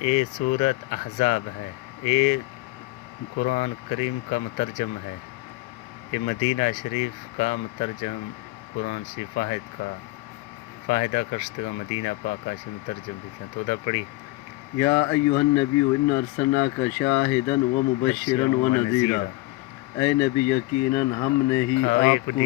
یہ سورت احزاب ہے، یہ قرآن کریم کا مترجم ہے، یہ مدینہ شریف کا مترجم قرآن شریف فاہدہ کشت کا مدینہ پاک سے مترجم لکھا تو دا پڑھی یا ایہا النبی انا ارسلناک شاہدا ومبشرا ونذیرا، اے نبی یقیناً ہم نے ہی آپ کو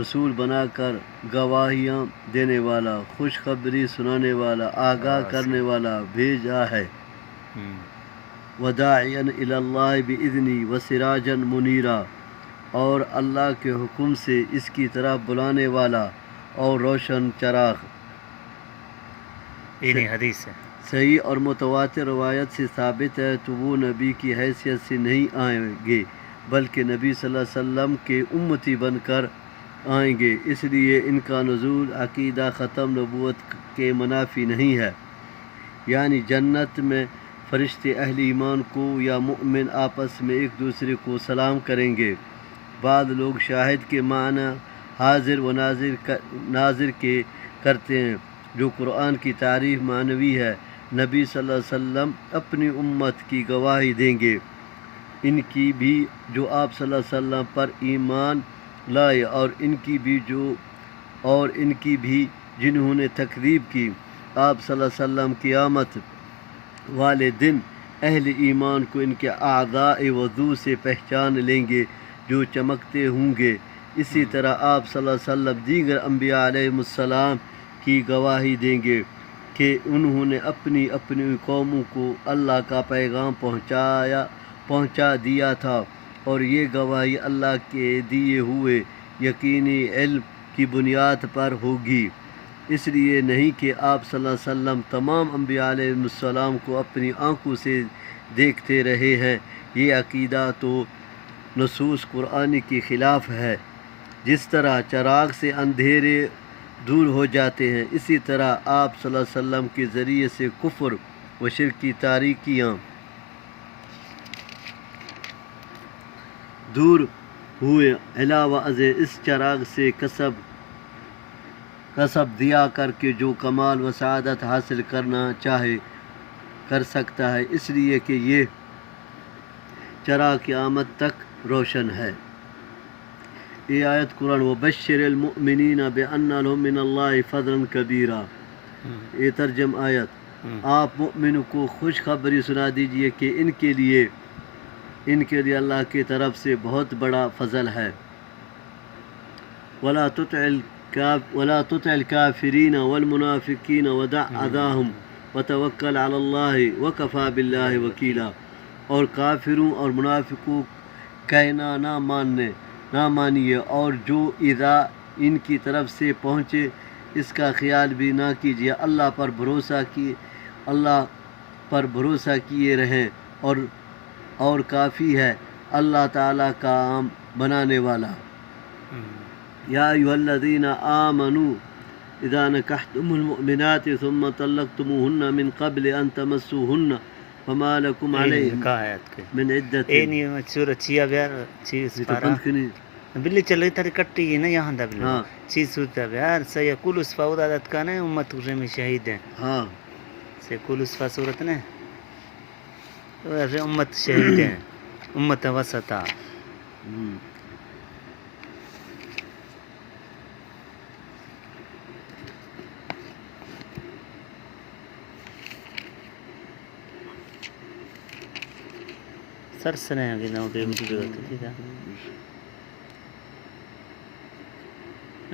رسول بنا کر گواہیاں دینے والا، خوشخبری سنانے والا، آگاہ کرنے والا بھیجا ہے، وداعیا الی اللہ باذنہ وسراجا منیرا، اور اللہ کے حکم سے اس کی طرف بلانے والا اور روشن چراغ۔ حدیث ہے صحیح اور متواتر روایت سے ثابت ہے تو وہ نبی کی حیثیت سے نہیں آئیں گے بلکہ نبی صلی اللہ علیہ وسلم کے امتی بن کر آئیں گے، اس لیے ان کا نزول عقیدہ ختم نبوت کے منافی نہیں ہے، یعنی جنت میں فرشتے اہل ایمان کو یا مؤمن آپس میں ایک دوسرے کو سلام کریں گے۔ بعض لوگ شاہد کے معنی حاضر و ناظر کے کرتے ہیں، جو قرآن کی تعریف معنوی ہے۔ نبی صلی اللہ علیہ وسلم اپنی امت کی گواہی دیں گے، ان کی بھی جو آپ صلی اللہ علیہ وسلم پر ایمان لائے اور ان کی بھی جنہوں نے تکذیب کی۔ آپ صلی اللہ علیہ وسلم قیامت والے دن اہل ایمان کو ان کے اعضاء وضو سے پہچان لیں گے جو چمکتے ہوں گے۔ اسی طرح آپ صلی اللہ علیہ وسلم دیگر انبیاء علیہ السلام کی گواہی دیں گے کہ انہوں نے اپنی قوموں کو اللہ کا پیغام پہنچا دیا تھا، اور یہ گواہی اللہ کے دیے ہوئے یقینی علم کی بنیاد پر ہوگی، اس لیے نہیں کہ آپ صلی اللہ علیہ وسلم تمام انبیاء علیہ السلام کو اپنی آنکھوں سے دیکھتے رہے ہیں۔ یہ عقیدہ تو نصوص قرآنی کے خلاف ہے۔ جس طرح چراغ سے اندھیرے دور ہو جاتے ہیں، اسی طرح آپ صلی اللہ علیہ وسلم کے ذریعے سے کفر و شرک کی تاریکیاں دور ہوئے۔ علاوہ ازیں اس چراغ سے کسب دیا کر کے جو کمال و سعادت حاصل کرنا چاہے کر سکتا ہے، اس لیے کہ یہ چراغ قیامت تک روشن ہے۔ یہ آیت قرآن وبشر المؤمنین بان لهم من اللہ فضلا کبیرا، یہ ترجم آیت، آپ مومنوں کو خوشخبری سنا دیجئے کہ ان کے لیے اللہ کی طرف سے بہت بڑا فضل ہے۔ ولا تطع الكافرین والمنافقین ودع اذاہم وتوکل علی اللہ وکفی باللہ وکیلا، اور کافروں اور منافقوں کہنا نہ مانیے، اور جو ایذا ان کی طرف سے پہنچے اس کا خیال بھی نہ کیجیے، اللہ پر بھروسہ کیے رہیں، اور کافی ہے اللہ تعالیٰ کام بنانے والا۔ یا ایھا الذین آمنوا اذا نکحتم المؤمنات ثم طلقتموهن من قبل ان تمسوهن فما لكم علیہن من عدت۔ سورت چیا بیار چیز پارا بلی چلے تاری کٹی ہے نا یہاں دا بلی چیز سورتا بیار سیقول اسفا عدادت کا نا امت میں شہید ہیں، سیقول اسفا صورت نے امت شہید ہیں، امت وسطا۔ سر سنے ہیں نو بے مجھے ہوتی تھی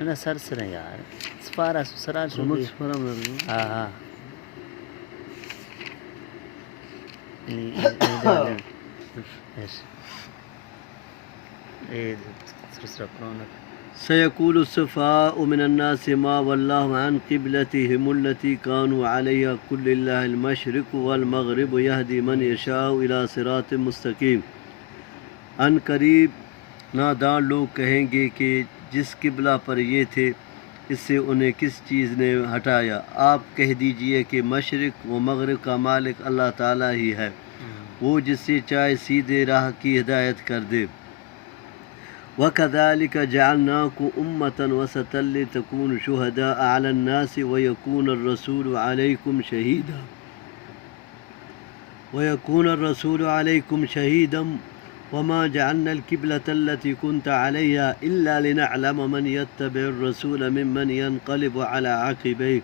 نا سر سنے یار سپارا سرا شروع ہاں سيقول السفهاء من الناس ما ولاهم عن قبلتهم التي كانوا عليها قل لله المشرق والمغرب يهدي من يشاء إلى صراط مستقيم۔ ان قریب نادان لوگ کہیں گے کہ جس قبلہ پر یہ تھے اس سے انہیں کس چیز نے ہٹایا؟ آپ کہہ دیجئے کہ مشرق و مغرب کا مالک اللہ تعالیٰ ہی ہے، وہ جس سے چاہے سیدھے راہ کی ہدایت کر دے۔ وَكَذَلِكَ جَعَلْنَاكُمْ أُمَّةً وَسَطًا لِتَكُونُوا شُهَدَاءَ عَلَى النَّاسِ وَيَكُونَ الرَّسُولُ عَلَيْكُمْ شَهِيدًا۔ ويكون الرسول عليكم شهيدا وما جعلنا القبلة التي كنت عليها إلا لنعلم من يتبع الرسول ممن ينقلب على عقبيه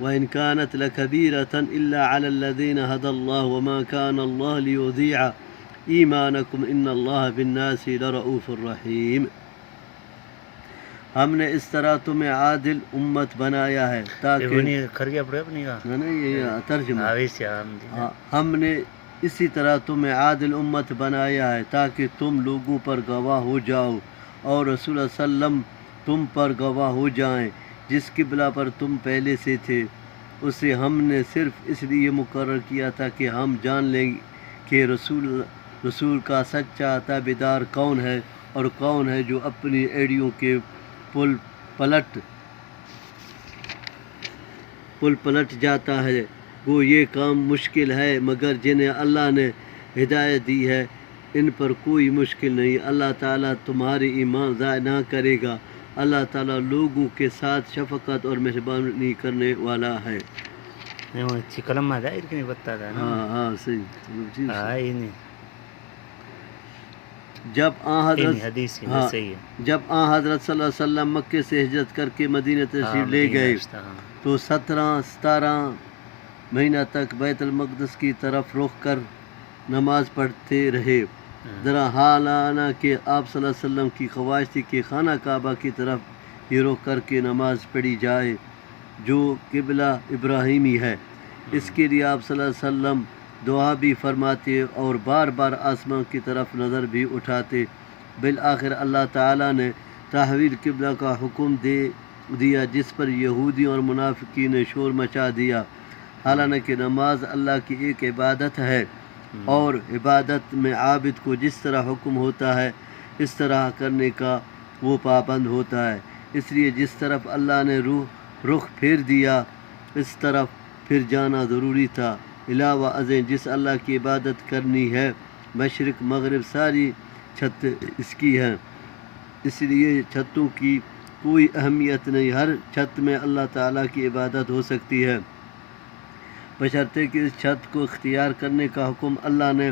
وإن كانت لكبيرة إلا على الذين هدى الله وما كان الله ليضيع ایمانکم ان اللہ بالناس لرؤوف الرحیم. ہم نے اس طرح تمہیں عادل امت بنایا ہے تاکہ یہ ترجمہ ہم نے اسی طرح تمہیں عادل امت بنایا ہے تاکہ تم لوگوں پر گواہ ہو جاؤ اور رسول اللہ علیہ وسلم تم پر گواہ ہو جائیں. جس قبلہ پر تم پہلے سے تھے اسے ہم نے صرف اس لیے مقرر کیا تھا کہ ہم جان لیں کہ رسول کا سچا تابعدار کون ہے اور کون ہے جو اپنی ایڑیوں کے پل پلٹ جاتا ہے. وہ یہ کام مشکل ہے مگر جنہیں اللہ نے ہدایت دی ہے ان پر کوئی مشکل نہیں. اللہ تعالیٰ تمہاری ایمان ضائع نہ کرے گا. اللہ تعالیٰ لوگوں کے ساتھ شفقت اور مہربانی کرنے والا ہے. ہاں صحیح. جب آن حضرت صلی اللہ علیہ وسلم مکے سے ہجرت کر کے مدینہ تشریف لے گئے تو 17 مہینہ تک بیت المقدس کی طرف رخ کر نماز پڑھتے رہے. حالانکہ آپ صلی اللہ علیہ وسلم کی خواہش تھی کہ خانہ کعبہ کی طرف ہی رخ کر کے نماز پڑھی جائے جو قبلہ ابراہیمی ہے. اس کے لیے آپ صلی اللہ علیہ وسلم دعا بھی فرماتے اور بار بار آسمان کی طرف نظر بھی اٹھاتے. بالآخر اللہ تعالیٰ نے تحویل قبلہ کا حکم دے دیا جس پر یہودیوں اور منافقین نے شور مچا دیا. حالانکہ نماز اللہ کی ایک عبادت ہے اور عبادت میں عابد کو جس طرح حکم ہوتا ہے اس طرح کرنے کا وہ پابند ہوتا ہے. اس لیے جس طرف اللہ نے رخ پھیر دیا اس طرف پھر جانا ضروری تھا. علاوہ ازیں جس اللہ کی عبادت کرنی ہے مشرق مغرب ساری چھت اس کی ہے. اس لیے چھتوں کی کوئی اہمیت نہیں. ہر چھت میں اللہ تعالیٰ کی عبادت ہو سکتی ہے بشرطے کہ اس چھت کو اختیار کرنے کا حکم اللہ نے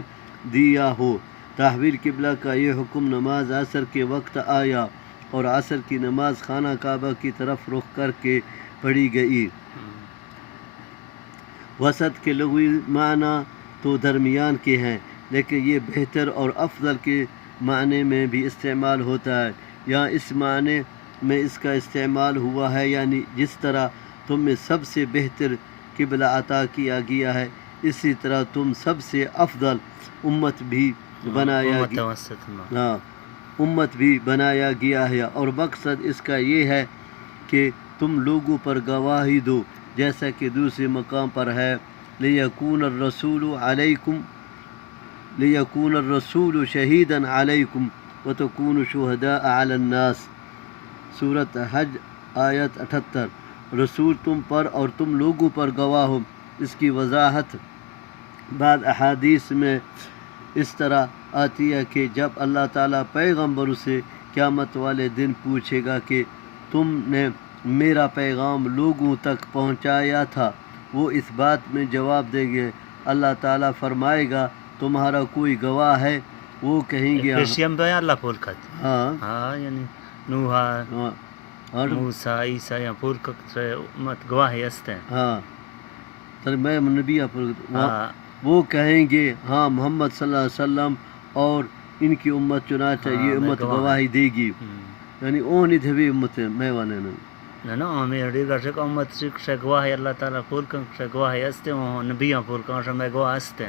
دیا ہو. تحویل قبلہ کا یہ حکم نماز عصر کے وقت آیا اور عصر کی نماز خانہ کعبہ کی طرف رخ کر کے پڑھی گئی. وسط کے لغوی معنی تو درمیان کے ہیں لیکن یہ بہتر اور افضل کے معنی میں بھی استعمال ہوتا ہے. یہاں اس معنی میں اس کا استعمال ہوا ہے یعنی جس طرح تم میں سب سے بہتر قبلہ عطا کیا گیا ہے اسی طرح تم سب سے افضل امت بھی بنایا گیا ہے. اور مقصد اس کا یہ ہے کہ تم لوگوں پر گواہی دو جیسا کہ دوسرے مقام پر ہے لیکون الرسول شہیداً علیکم وتکونوا شہداء علی الناس. سورۃ حج آیت 78. رسول تم پر اور تم لوگوں پر گواہ ہو. اس کی وضاحت بعض احادیث میں اس طرح آتی ہے کہ جب اللہ تعالیٰ پیغمبروں سے قیامت والے دن پوچھے گا کہ تم نے میرا پیغام لوگوں تک پہنچایا تھا وہ اس بات میں جواب دیں گے اللہ تعالیٰ فرمائے گا تمہارا کوئی گواہ ہے. وہ کہیں گے وہ کہیں گے ہاں محمد صلی اللہ علیہ وسلم اور ان کی امت چنانچہ یہ امت گواہی دے گی. یعنی اونی دھوی امت میں وانے اللہ تعالیٰ گواہ استے نبیاں گواہ استے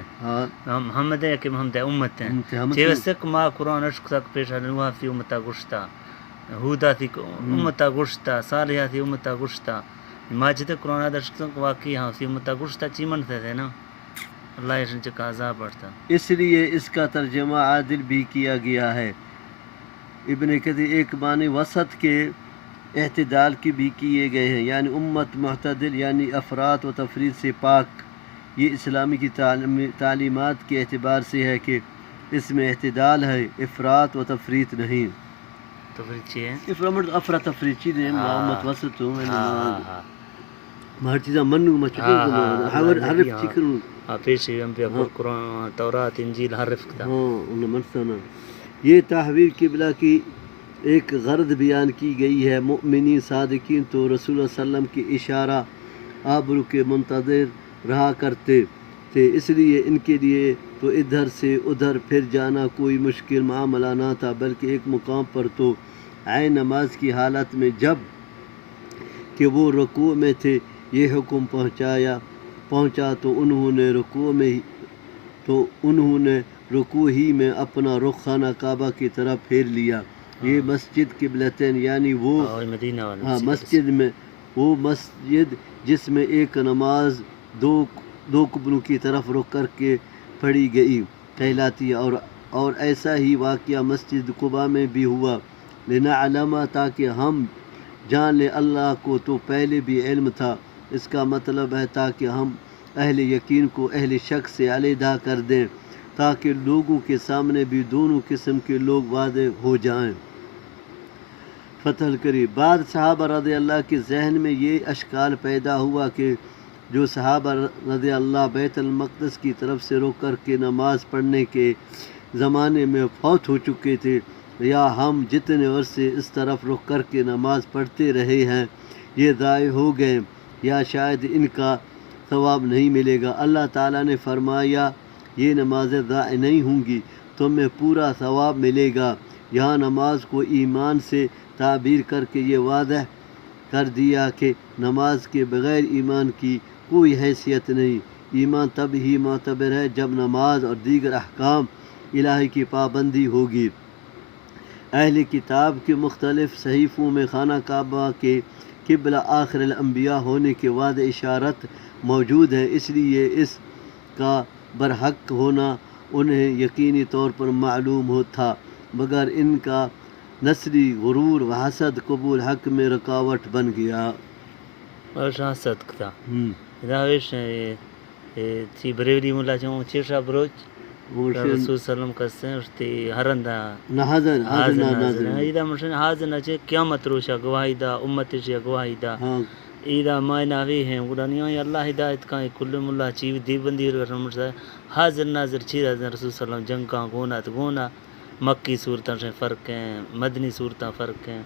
محمد ہے کہ محمد امت ہیں ما قرآن اشک تک پیش نوح تھی امتا گشتا ہودا تھی امتا گشتا صالحہ تھی امتا گشتا ماجد قرآن اشک تک واقعی ہاں تھی امتا گشتا چیمن تھے نا اللہ اس کا عذاب پڑتا. اس لیے اس کا ترجمہ عادل بھی کیا گیا ہے. ابن کثیر ایک معنی وسط کے اعتدال کی بھی کیے گئے ہیں یعنی امت معتدل یعنی افراط و تفریط سے پاک. یہ اسلامی کی تعلیمات کے اعتبار سے ہے کہ اس میں اعتدال ہے افراط و تفریط نہیں. تفریط ہے افراط تفریط نہیں امت وسط ہر چیزاں منو مچکو حرف چکن پیشی انبیاء قرآن تورات انجیل حرف کتا انہیں منسانا. یہ تحویل قبلہ کی ایک غرض بیان کی گئی ہے. مؤمنین صادقین تو رسول اللہ صلی اللہ علیہ وسلم کی اشارہ آبرو کے منتظر رہا کرتے تھے، اس لیے ان کے لیے تو ادھر سے ادھر پھر جانا کوئی مشکل معاملہ نہ تھا، بلکہ ایک مقام پر تو عین نماز کی حالت میں جب کہ وہ رکوع میں تھے یہ حکم پہنچا تو انہوں نے رکوع ہی میں اپنا رخ خانہ کعبہ کی طرف پھیر لیا. یہ مسجد قبلتین یعنی وہ مدینہ والا وہ مسجد جس میں ایک نماز دو قبلوں کی طرف رخ کر کے پڑھی گئی کہلاتی ہے. اور ایسا ہی واقعہ مسجد قباء میں بھی ہوا. لنعلم تاکہ ہم جان لیں، اللہ کو تو پہلے بھی علم تھا، اس کا مطلب ہے تاکہ ہم اہل یقین کو اہل شک سے علیحدہ کر دیں، تاکہ لوگوں کے سامنے بھی دونوں قسم کے لوگ واضح ہو جائیں. فتح القریب. بعد صحابہ رضی اللہ کے ذہن میں یہ اشکال پیدا ہوا کہ جو صحابہ رضی اللہ بیت المقدس کی طرف سے رک کر کے نماز پڑھنے کے زمانے میں فوت ہو چکے تھے، یا ہم جتنے عرصے اس طرف رک کر کے نماز پڑھتے رہے ہیں یہ ضائع ہو گئے، یا شاید ان کا ثواب نہیں ملے گا. اللہ تعالیٰ نے فرمایا یہ نمازیں ضائع نہیں ہوں گی، تمہیں پورا ثواب ملے گا. یہاں نماز کو ایمان سے تعبیر کر کے یہ واضح کر دیا کہ نماز کے بغیر ایمان کی کوئی حیثیت نہیں. ایمان تب ہی معتبر ہے جب نماز اور دیگر احکام الہی کی پابندی ہوگی. اہل کتاب کے مختلف صحیفوں میں خانہ کعبہ کے قبلہ آخر الانبیاء ہونے کے واضح اشارت موجود ہے، اس لیے اس کا برحق ہونا انہیں یقینی طور پر معلوم تھا، مگر ان کا نسلی غرور و حسد قبول حق میں رکاوٹ بن گیا. حسد کتا داویش تی بریولی ملا چون چیشا بروچ رسول سلام کسن اشتی هرندا نازن ایدا مشن هازن چه قیامت روشا گواہی دا امتش گواہی دا ایدا ماینا وی ہیں گرانیاں اللہ ہدایت کا کل ملا چیو دی بندی رمشا حاضر ناظر چیرا رسول سلام جنگ کا گونا مکی صورتاں سے فرق ہیں، مدنی صورتاں فرق ہیں.